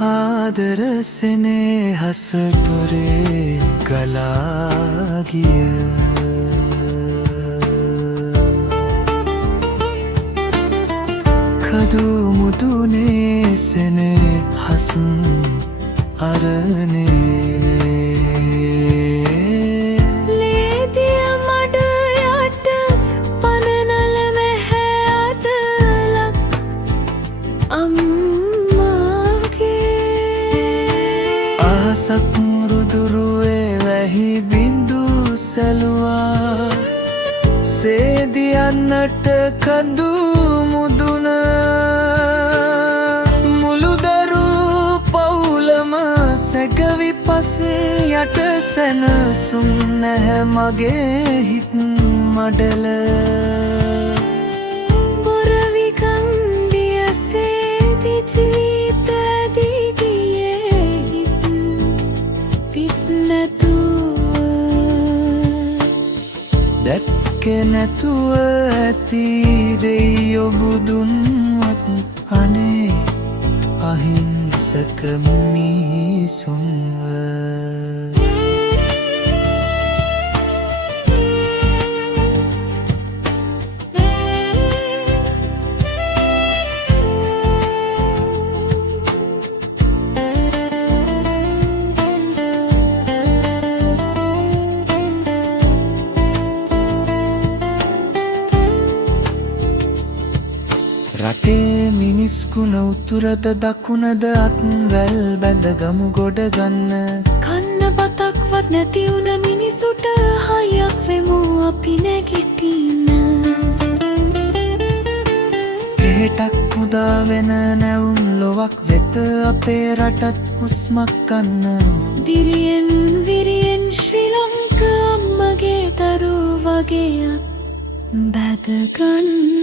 ආදර සෙනෙහස තොරේ ගලා ගිය කදු මුදුනේ සෙනෙහස් අරනේ අහසක් රුදුරුවේ වැහි බිඳු සැලුවා සේදියන්නට කඳු මුදුන මුළුදරු පවුලම සැගවි පස් යට සැනසුම් නැහැ මගේ හිත් මඩල බොරවිකන්දිය සේදි ජීවිත දැක්කේ නැතුව ඇති දෙයියෝ බුදුන්වත් අනේ අහිංසක මිනිසුන්ව රටේ මිනිස්කුණ උතුරද දකුණද අත්වැල් බැඳගමු ගොඩ ගන්න කන්න බතක්වත් නැති වුණ මිනිසුට හයක් වෙමු අපි නැගිටින්න හෙටක් උදා වෙන නැවුම් ලොවක් වෙත අපේ රටත් හුස්මක් ගන්න දිරියෙන් විරියෙන් ශ්‍රී ලංකා අම්මගේ දරුව වගේ බැදගන්න